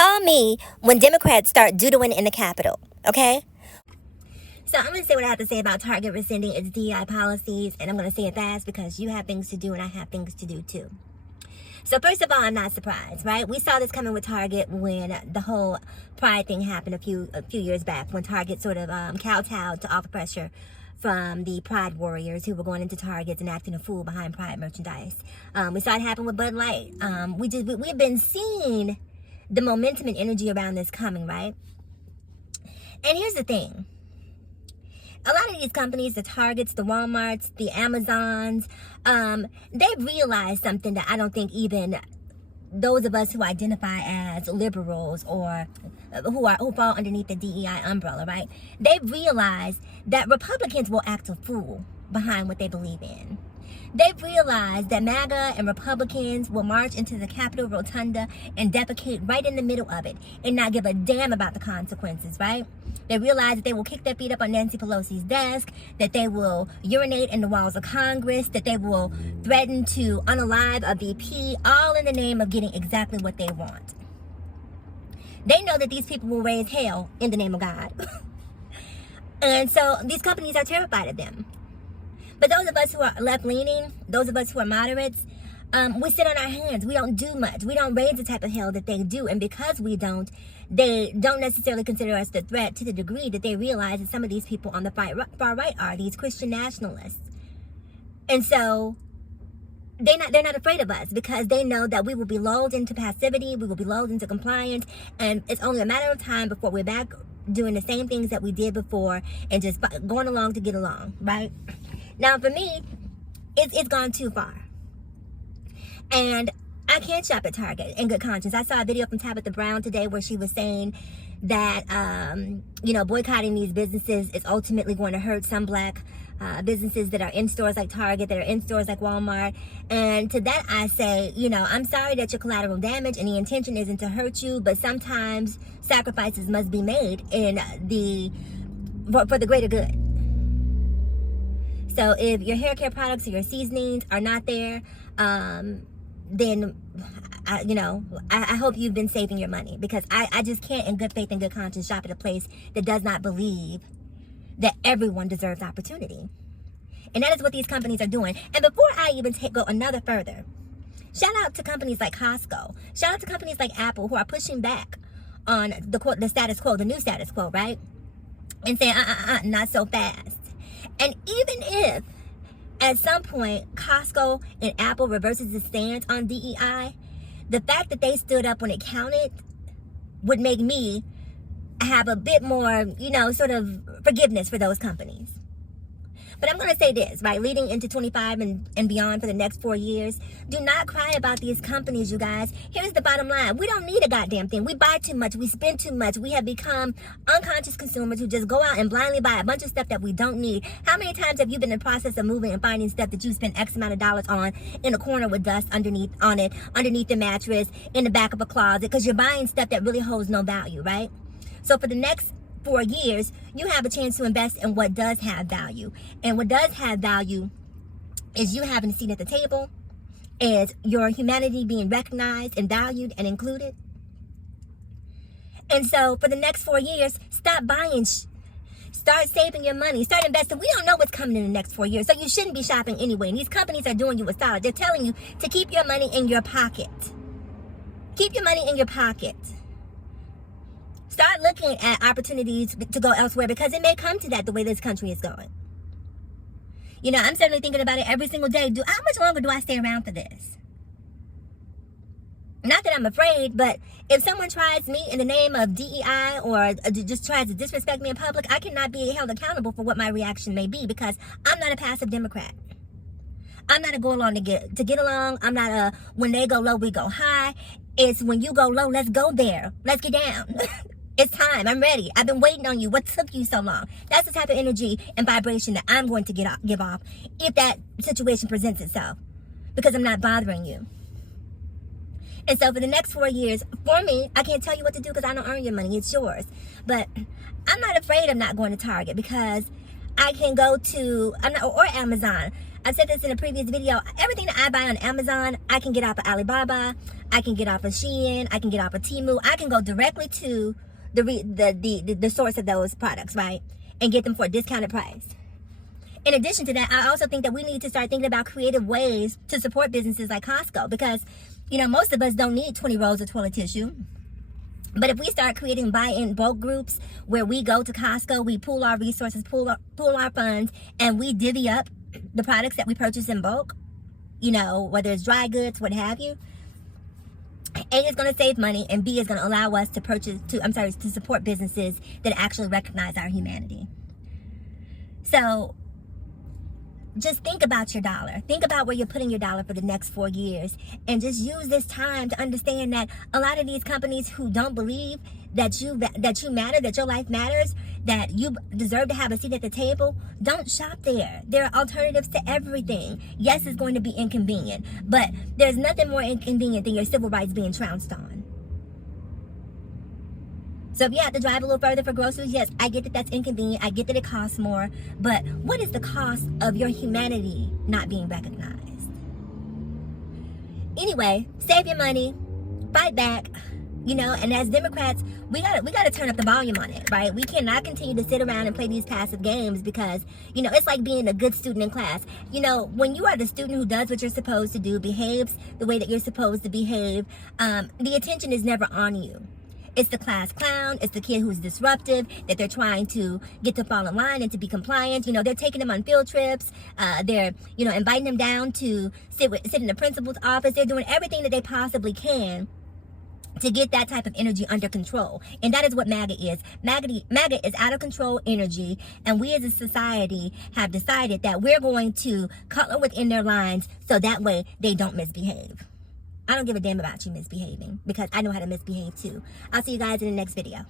Call me when Democrats start doodling in the Capitol, okay? So I'm going to say what I have to say about Target rescinding its DEI policies, and I'm going to say it fast because you have things to do and I have things to do too. So first of all, I'm not surprised, right? We saw this coming with Target when the whole Pride thing happened a few years back, when Target sort of kowtowed to all the pressure from the Pride warriors who were going into Targets and acting a fool behind Pride merchandise. We saw it happen with Bud Light. We've been seeing the momentum and energy around this coming, right? And here's the thing. A lot of these companies, the Targets, the Walmarts, the Amazons, they realized something that I don't think even those of us who identify as liberals or who fall underneath the DEI umbrella, right? They realize that Republicans will act a fool behind what they believe in. They realize that MAGA and Republicans will march into the Capitol Rotunda and defecate right in the middle of it and not give a damn about the consequences, right? They realize that they will kick their feet up on Nancy Pelosi's desk, that they will urinate in the walls of Congress, that they will threaten to unalive a VP, all in the name of getting exactly what they want. They know that these people will raise hell in the name of God. And so these companies are terrified of them. But those of us who are left-leaning, those of us who are moderates, we sit on our hands. We don't do much. We don't raise the type of hell that they do. And because we don't, they don't necessarily consider us the threat to the degree that they realize that some of these people on the far right are these Christian nationalists. And so they're not afraid of us because they know that we will be lulled into passivity, we will be lulled into compliance, and it's only a matter of time before we're back doing the same things that we did before and just going along to get along, right? Now, for me, it's gone too far. And I can't shop at Target in good conscience. I saw a video from Tabitha Brown today where she was saying that, boycotting these businesses is ultimately going to hurt some black businesses that are in stores like Target, that are in stores like Walmart. And to that I say, I'm sorry that you're collateral damage and the intention isn't to hurt you, but sometimes sacrifices must be made for the greater good. So if your hair care products or your seasonings are not there, then I hope you've been saving your money, because I just can't in good faith and good conscience shop at a place that does not believe that everyone deserves opportunity. And that is what these companies are doing. And before I even go another further, shout out to companies like Costco. Shout out to companies like Apple, who are pushing back on the status quo, the new status quo, right? And saying, not so fast. And even if at some point Costco and Apple reverses its stance on DEI, the fact that they stood up when it counted would make me have a bit more, sort of forgiveness for those companies. But I'm going to say this, right? Leading into 25 and beyond for the next 4 years, do not cry about these companies, you guys. Here's the bottom line. We don't need a goddamn thing. We buy too much. We spend too much. We have become unconscious consumers who just go out and blindly buy a bunch of stuff that we don't need. How many times have you been in the process of moving and finding stuff that you spent X amount of dollars on in a corner with dust underneath the mattress, in the back of a closet, because you're buying stuff that really holds no value, right? So for the next 4 years, you have a chance to invest in what does have value. And what does have value is you having a seat at the table, is your humanity being recognized and valued and included. And so for the next 4 years, stop buying, start saving your money, start investing. We don't know what's coming in the next 4 years, so you shouldn't be shopping anyway. And these companies are doing you a solid. They're telling you to keep your money in your pocket. Keep your money in your pocket. Start looking at opportunities to go elsewhere, because it may come to that the way this country is going. I'm certainly thinking about it every single day. How much longer do I stay around for this? Not that I'm afraid, but if someone tries me in the name of DEI or just tries to disrespect me in public, I cannot be held accountable for what my reaction may be, because I'm not a passive Democrat. I'm not a go along to get along. I'm not a when they go low, we go high. It's when you go low, let's go there. Let's get down. It's time. I'm ready. I've been waiting on you. What took you so long? That's the type of energy and vibration that I'm going to give off if that situation presents itself, because I'm not bothering you. And so for the next 4 years, for me, I can't tell you what to do because I don't earn your money. It's yours. But I'm not afraid of not going to Target, because I can go to or Amazon. I've said this in a previous video. Everything that I buy on Amazon, I can get off of Alibaba. I can get off of Shein. I can get off of Temu. I can go directly to the source of those products, right? And get them for a discounted price. In addition to that, I also think that we need to start thinking about creative ways to support businesses like Costco, because, you know, most of us don't need 20 rolls of toilet tissue. But if we start creating buy-in bulk groups where we go to Costco, we pool our resources, pool our funds, and we divvy up the products that we purchase in bulk, you know, whether it's dry goods, what have you, A, is going to save money, and B, is going to allow us to support businesses that actually recognize our humanity. So just think about your dollar. Think about where you're putting your dollar for the next 4 years, and just use this time to understand that a lot of these companies who don't believe that you matter, that your life matters, that you deserve to have a seat at the table, don't shop there. There are alternatives to everything. Yes, it's going to be inconvenient, but there's nothing more inconvenient than your civil rights being trounced on. So if you have to drive a little further for groceries, yes, I get that that's inconvenient. I get that it costs more. But what is the cost of your humanity not being recognized? Anyway, save your money, fight back, you know, and as Democrats, we gotta turn up the volume on it, right? We cannot continue to sit around and play these passive games, because, you know, it's like being a good student in class. You know, when you are the student who does what you're supposed to do, behaves the way that you're supposed to behave, the attention is never on you. It's the class clown. It's the kid who's disruptive, that they're trying to get to fall in line and to be compliant. You know, they're taking them on field trips. They're, you know, inviting them down to sit in the principal's office. They're doing everything that they possibly can to get that type of energy under control. And that is what MAGA is. MAGA is out of control energy, and we as a society have decided that we're going to color within their lines so that way they don't misbehave. I don't give a damn about you misbehaving, because I know how to misbehave too. I'll see you guys in the next video.